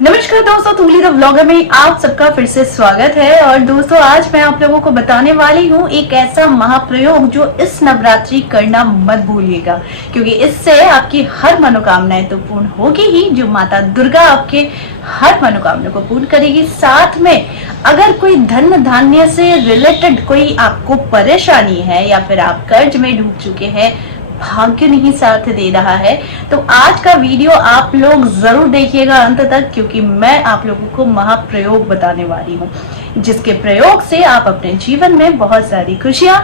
नमस्कार दोस्तों, तुमली the vlogger में आप सबका फिर से स्वागत है। और दोस्तों, आज मैं आप लोगों को बताने वाली हूँ एक ऐसा महाप्रयोग जो इस नवरात्रि करना मत भूलिएगा, क्योंकि इससे आपकी हर मनोकामनाएं तो पूर्ण होगी ही। जो माता दुर्गा आपके हर मनोकामना को पूर्ण करेगी। साथ में अगर कोई धन धान्य से रिलेटेड कोई आपको परेशानी है या फिर आप कर्ज में डूब चुके हैं, भाग्य नहीं साथ दे रहा है, तो आज का वीडियो आप लोग जरूर देखिएगा अंत तक, क्योंकि मैं आप लोगों को महाप्रयोग बताने वाली हूँ, जिसके प्रयोग से आप अपने जीवन में बहुत सारी खुशियां,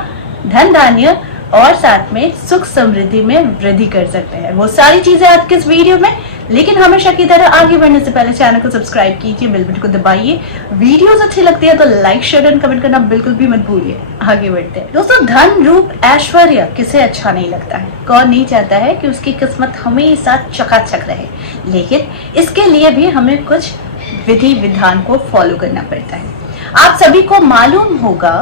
धन धान्य और साथ में सुख समृद्धि में वृद्धि कर सकते हैं। वो सारी चीजें आज के इस वीडियो में। लेकिन हमेशा की तरह आगे बढ़ने से पहले चैनल को सब्सक्राइब कीजिए, बेल बटन को दबाइए। वीडियोस अच्छी लगती है तो लाइक, शेयर एंड कमेंट करना बिल्कुल भी मत भूलिए। आगे बढ़ते हैं दोस्तों। धन रूप ऐश्वर्य किसे अच्छा नहीं लगता है? कौन नहीं चाहता है कि उसकी किस्मत हमेशा चकाचक रहे। लेकिन इसके लिए भी हमें कुछ विधि विधान को फॉलो करना पड़ता है। आप सभी को मालूम होगा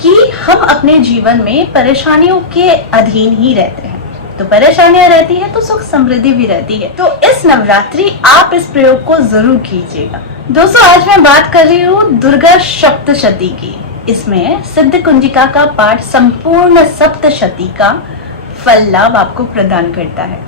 कि हम अपने जीवन में परेशानियों के अधीन ही रहते हैं। तो परेशानियां रहती है तो सुख समृद्धि भी रहती है। तो इस नवरात्रि आप इस प्रयोग को जरूर कीजिएगा। दोस्तों, आज मैं बात कर रही हूँ दुर्गा सप्तशती की। इसमें सिद्ध कुंजिका का पाठ संपूर्ण सप्तशती का फल लाभ आपको प्रदान करता है।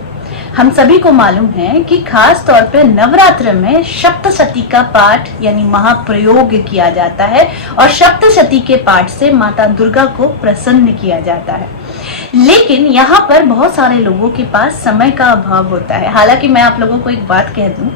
हम सभी को मालूम है कि खास तौर पे नवरात्र में सप्तशती का पाठ यानी महाप्रयोग किया जाता है और सप्तशती के पाठ से माता दुर्गा को प्रसन्न किया जाता है। लेकिन यहाँ पर बहुत सारे लोगों के पास समय का अभाव होता है। हालांकि मैं आप लोगों को एक बात कह दूं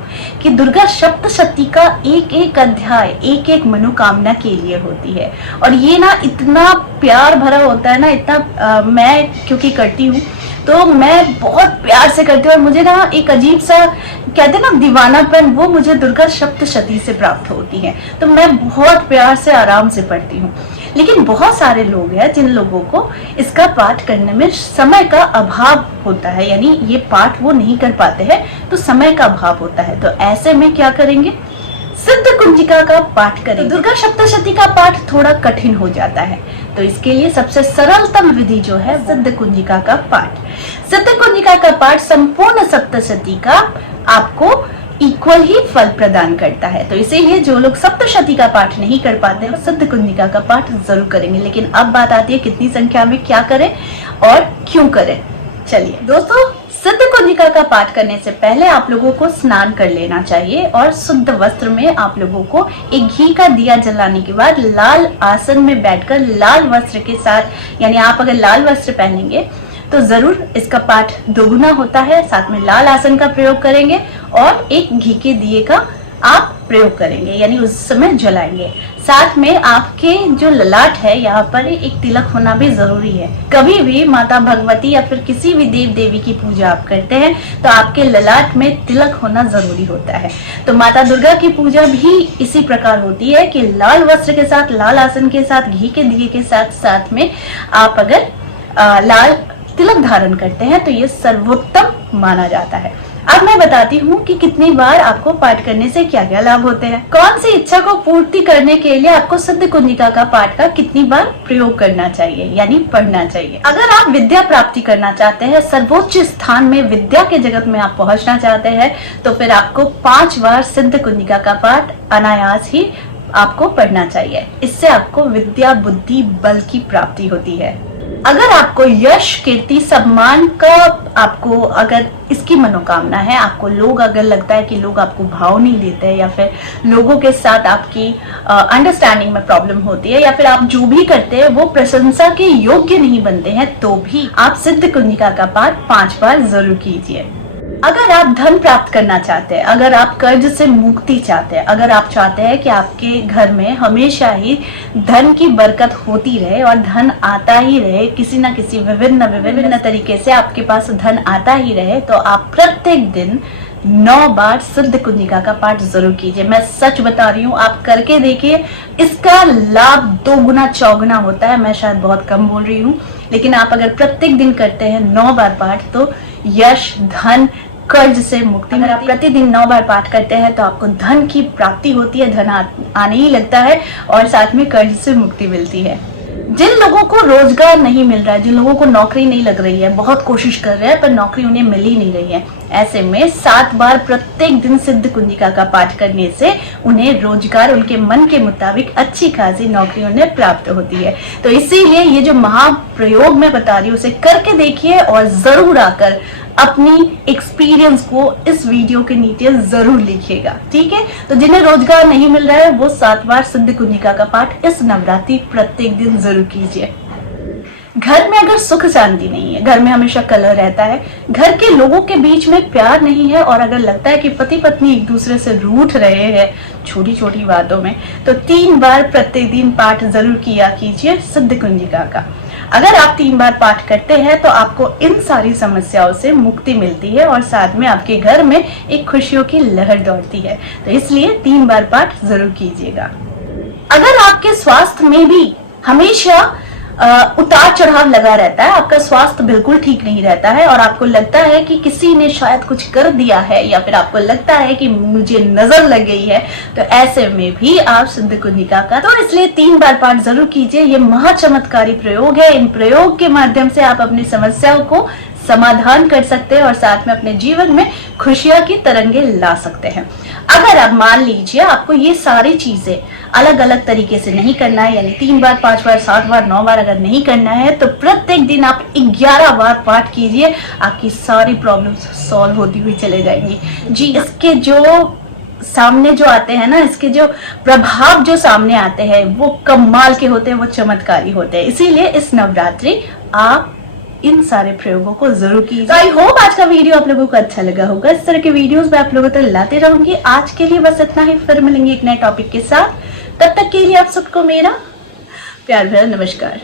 कि दुर्गा सप्तशती का एक एक अध्याय एक एक मनोकामना के लिए होती है। और ये ना इतना प्यार भरा होता है ना, इतना मैं क्योंकि करती हूँ तो मैं बहुत प्यार से करती हूँ। और मुझे ना एक अजीब सा कहते हैं ना दीवानापन, वो मुझे दुर्गा सप्तशती से प्राप्त होती है। तो मैं बहुत प्यार से आराम से पढ़ती हूँ। लेकिन बहुत सारे लोग हैं जिन लोगों को इसका पाठ करने में समय का अभाव होता है, यानी ये पाठ वो नहीं कर पाते हैं, तो समय का अभाव होता है। तो ऐसे में क्या करेंगे? सिद्ध कुंजिका का पाठ करें। तो दुर्गा सप्तशती का पाठ थोड़ा कठिन हो जाता है, तो इसके लिए सबसे सरलतम विधि जो है सिद्ध कुंजिका का पाठ। सिद्ध कुंजिका का पाठ संपूर्ण सप्तशती का आपको इक्वल ही फल प्रदान करता है। तो इसीलिए जो लोग सप्तशती का पाठ नहीं कर पाते वो सिद्ध कुंजिका का पाठ जरूर करेंगे। लेकिन अब बात आती है कितनी संख्या में क्या करें और क्यों करें। चलिए दोस्तों, सिद्ध कुंजिका का पाठ करने से पहले आप लोगों को स्नान कर लेना चाहिए और शुद्ध वस्त्र में आप लोगों को एक घी का दिया जलाने के बाद लाल आसन में बैठकर लाल वस्त्र के साथ, यानी आप अगर लाल वस्त्र पहनेंगे तो जरूर इसका पाठ दोगुना होता है। साथ में लाल आसन का प्रयोग करेंगे और एक घी के दिए का आप प्रयोग करेंगे, यानी उस समय जलाएंगे। साथ में आपके जो ललाट है यहाँ पर एक तिलक होना भी जरूरी है। कभी भी माता भगवती या फिर किसी भी देव देवी की पूजा आप करते हैं तो आपके ललाट में तिलक होना जरूरी होता है। तो माता दुर्गा की पूजा भी इसी प्रकार होती है कि लाल वस्त्र के साथ, लाल आसन के साथ, घी के दिए के साथ, साथ में आप अगर लाल तिलक धारण करते हैं तो ये सर्वोत्तम माना जाता है। अब मैं बताती हूँ कि कितनी बार आपको पाठ करने से क्या क्या लाभ होते हैं। कौन सी इच्छा को पूर्ति करने के लिए आपको सिद्ध कुंजिका का पाठ का कितनी बार प्रयोग करना चाहिए, यानी पढ़ना चाहिए। अगर आप विद्या प्राप्ति करना चाहते हैं, सर्वोच्च स्थान में विद्या के जगत में आप पहुंचना चाहते हैं, तो फिर आपको 5 बार सिद्ध कुंजिका का पाठ अनायास ही आपको पढ़ना चाहिए। इससे आपको विद्या, बुद्धि, बल की प्राप्ति होती है। अगर आपको यश, कीर्ति, सम्मान का आपको अगर इसकी मनोकामना है, आपको लोग अगर लगता है कि लोग आपको भाव नहीं देते हैं या फिर लोगों के साथ आपकी अंडरस्टैंडिंग में प्रॉब्लम होती है या फिर आप जो भी करते हैं वो प्रशंसा के योग्य नहीं बनते हैं, तो भी आप सिद्ध कुंजिका का पाठ 5 बार जरूर कीजिए। अगर आप धन प्राप्त करना चाहते हैं, अगर आप कर्ज से मुक्ति चाहते हैं, अगर आप चाहते हैं कि आपके घर में हमेशा ही धन की बरकत होती रहे और धन आता ही रहे, किसी ना किसी विभिन्न तरीके से आपके पास धन आता ही रहे, तो आप प्रत्येक दिन 9 बार सिद्ध कुंजिका का पाठ जरूर कीजिए। मैं सच बता रही हूँ, आप करके देखिए, इसका लाभ 2 गुना 4 गुना होता है। मैं शायद बहुत कम बोल रही हूँ, लेकिन आप अगर प्रत्येक दिन करते हैं 9 बार पाठ तो यश, धन, कर्ज से मुक्ति। अगर आप प्रतिदिन 9 बार पाठ करते हैं तो आपको धन की प्राप्ति होती है, धन आने ही लगता है और साथ में कर्ज से मुक्ति मिलती है। जिन लोगों को रोजगार नहीं मिल रहा है, जिन लोगों को नौकरी नहीं लग रही है, बहुत कोशिश कर रहे हैं पर नौकरी उन्हें मिल ही नहीं रही है, ऐसे में 7 बार प्रत्येक दिन सिद्ध कुंजिका का पाठ करने से उन्हें रोजगार उनके मन के मुताबिक अच्छी खासी नौकरी उन्हें प्राप्त होती है। तो इसीलिए ये जो महाप्रयोग मैं बता रही हूँ उसे करके देखिए और जरूर आकर अपनी एक्सपीरियंस को इस वीडियो के नीचे जरूर लिखिएगा, ठीक है। तो जिन्हें रोजगार नहीं मिल रहा है वो 7 बार सिद्ध कुंजिका का पाठ इस नवरात्रि प्रत्येक दिन जरूर कीजिए। घर में अगर सुख शांति नहीं है, घर में हमेशा कलह रहता है, घर के लोगों के बीच में प्यार नहीं है और अगर लगता है कि पति पत्नी एक दूसरे से रूठ रहे हैं छोटी छोटी बातों में, तो 3 बार प्रत्येक दिन पाठ जरूर किया कीजिए सिद्ध कुंजिका का। अगर आप 3 बार पाठ करते हैं तो आपको इन सारी समस्याओं से मुक्ति मिलती है और साथ में आपके घर में एक खुशियों की लहर दौड़ती है। तो इसलिए 3 बार पाठ जरूर कीजिएगा। अगर आपके स्वास्थ्य में भी हमेशा उतार चढ़ाव लगा रहता है, आपका स्वास्थ्य बिल्कुल ठीक नहीं रहता है और आपको लगता है कि किसी ने शायद कुछ कर दिया है या फिर आपको लगता है कि मुझे नजर लग गई है, तो ऐसे में भी आप सिद्ध कुंजिका का तो इसलिए 3 बार पाठ जरूर कीजिए। ये महाचमत्कारी प्रयोग है। इन प्रयोग के माध्यम से आप अपनी समस्याओं को समाधान कर सकते हैं और साथ में अपने जीवन में खुशियां की तरंगे ला सकते हैं। अगर आप मान लीजिए आपको ये सारी चीजें अलग अलग तरीके से नहीं करना है, यानी 3 बार 5 बार 7 बार 9 बार अगर नहीं करना है, तो प्रत्येक दिन आप 11 बार पाठ कीजिए। आपकी सारी प्रॉब्लम्स सॉल्व होती हुई चले जाएंगी। जी, इसके जो सामने जो आते हैं ना, इसके जो प्रभाव जो सामने आते हैं वो कमाल के होते हैं, वो चमत्कारी होते हैं। इसीलिए इस नवरात्रि आप इन सारे प्रयोगों को जरूर कीजिए। आई होप आज का वीडियो आप लोगों को अच्छा लगा होगा। इस तरह के वीडियोस मैं आप लोगों तक लाते रहूंगी। आज के लिए बस इतना ही, फिर मिलेंगे एक नए टॉपिक के साथ। तब तक के लिए आप सबको मेरा प्यार भरा नमस्कार।